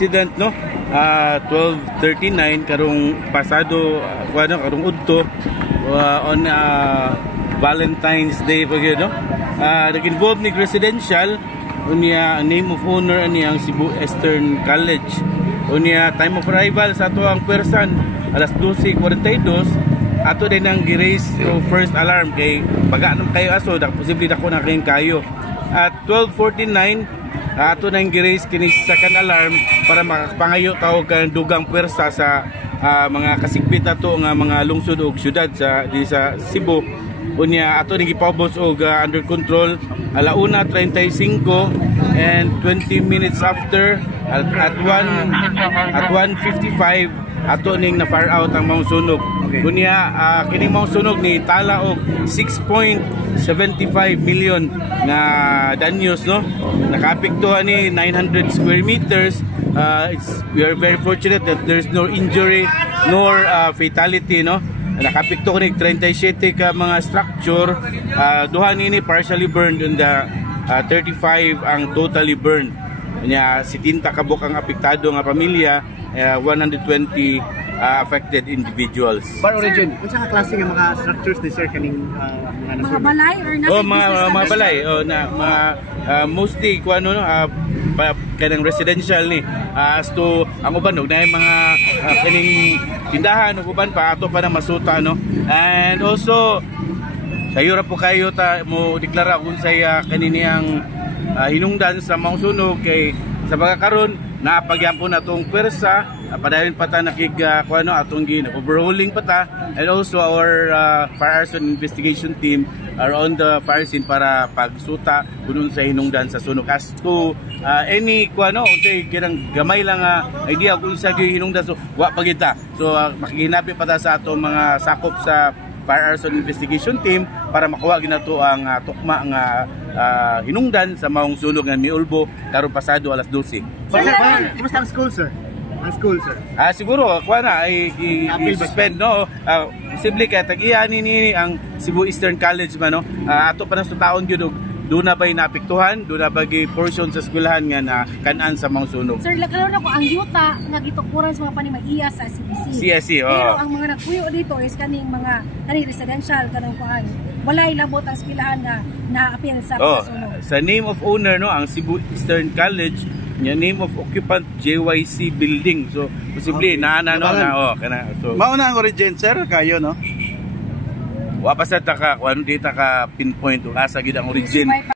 Incident no 12:39 karong pasado karong udto on Valentine's Day pagyo no nag-involve ni residential unya name of owner ani ang Cebu Eastern College unya time of arrival sa ato ang person alas 12:42 ato din ang gi-raise yung first alarm kay baga kayo aso posible dako na kayo at 12:49 ato nang gi-raise kini second alarm para makapangayo tawag kan dugang pwersa sa mga kasigpit ato nga mga lungsod ug syudad sa Cebu unya ato ning gipabot og under control alauna 35 and 20 minutes after at 1:55 ato ning na fire out ang mga sunog. Okay. Unya kini mga sunog ni tala og 6.75 million na danyos no. Nakapektuhan ni 900 square meters. We are very fortunate that there's no injury nor fatality no. Nakapekto ni 37 ka mga structure, duha nini partially burned and the 35 ang totally burned. Nya 70 kabuk ang apektado nga pamilya, 120 affected individuals. Bar origin, unsa ka klase nga mga structures ni sir kaning mga balay or nasa mga balay mostly kuno kanang residential ni as to ang uban na mga kaning tindahan ug uban pa ato pa na masuta no. And also sayo ra po kayo ta mo deklara unsay kanini ang hinungdan sa mga sunog kay sa pagkakaroon napagyapon atong pwersa padayon pa ta nakig kuno atong overhauling pa ta and also our fire arson investigation team are on the fire scene para pagsuta kunon sa hinungdan sa sunog as to any kuno untay kirang gamay lang idea kung sa hinungdan so wa pagita so makikinabi pa ta sa atong mga sakop sa fire arson investigation team para makuha ginato ang tukma nga hinungdan sa maong sunog nga miulbo karon pasado alas 12. Kumusta ang school sir? Ang school sir? Siguro kuha na ay i-suspend no. Posible kaya tag-iya ni ang Cebu Eastern College man no. Ato pa na sa taon gyud doon na ba'y naapektuhan, doon na ba'y portion sa eskwelahan nga na kanan sa mga sunog. Sir, lakaw na ko ang yuta nga gitukuran sa mga panimag-iya sa CBC. CSC, Pero ang mga nagpuyo dito is kaning mga residential kanang kuan. Walay labot ang eskwelahan nga naapil sa sunog. Sa name of owner no, ang Cebu Eastern College, nya name of occupant JYC building. So posible naana no na kana. So mauna ang origin sir kayo no. Wa pa sa taka kuan dita ka pinpoint asa gid ang origin.